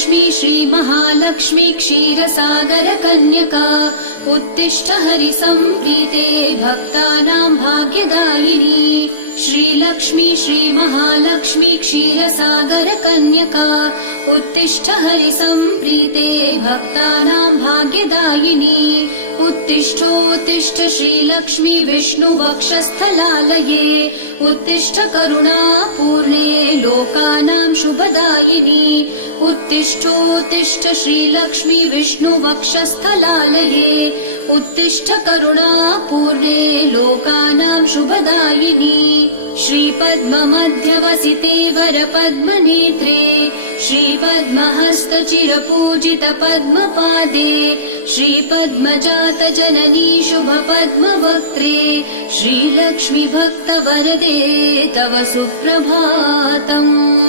श्रीलक्ष्मी श्रीमहालक्ष्मी क्षीरसागर कन्यका उत्तिष्ठ हरिसम्प्रीते भक्तानां भाग्यदायिनी। श्रीलक्ष्मी श्रीमहालक्ष्मी क्षीरसागर कन्यका उत्तिष्ठ हरिसम्प्रीते भक्तानां भाग्यदायिनी। उत्तिष्ठोत्तिष्ठ श्रीलक्ष्मी विष्णुवक्षस्थलालये उत्तिष्ठ करुणापूर्णे लोकानां शुभदायिनी। उत्तिष्ठोत्तिष्ठ श्रीलक्ष्मी विष्णुवक्षस्थलालये उत्तिष्ठ करुणापूर्णे लोकानां शुभदायिनी। श्रीपद्ममध्यवसिते वरपद्मनेत्रे श्रीपद्महस्तचिरपूजित पद्मपादे श्रीपद्मजात जननी शुभपद्मवक्त्रे श्रीलक्ष्मी भक्तवरदे तव सुप्रभातम्।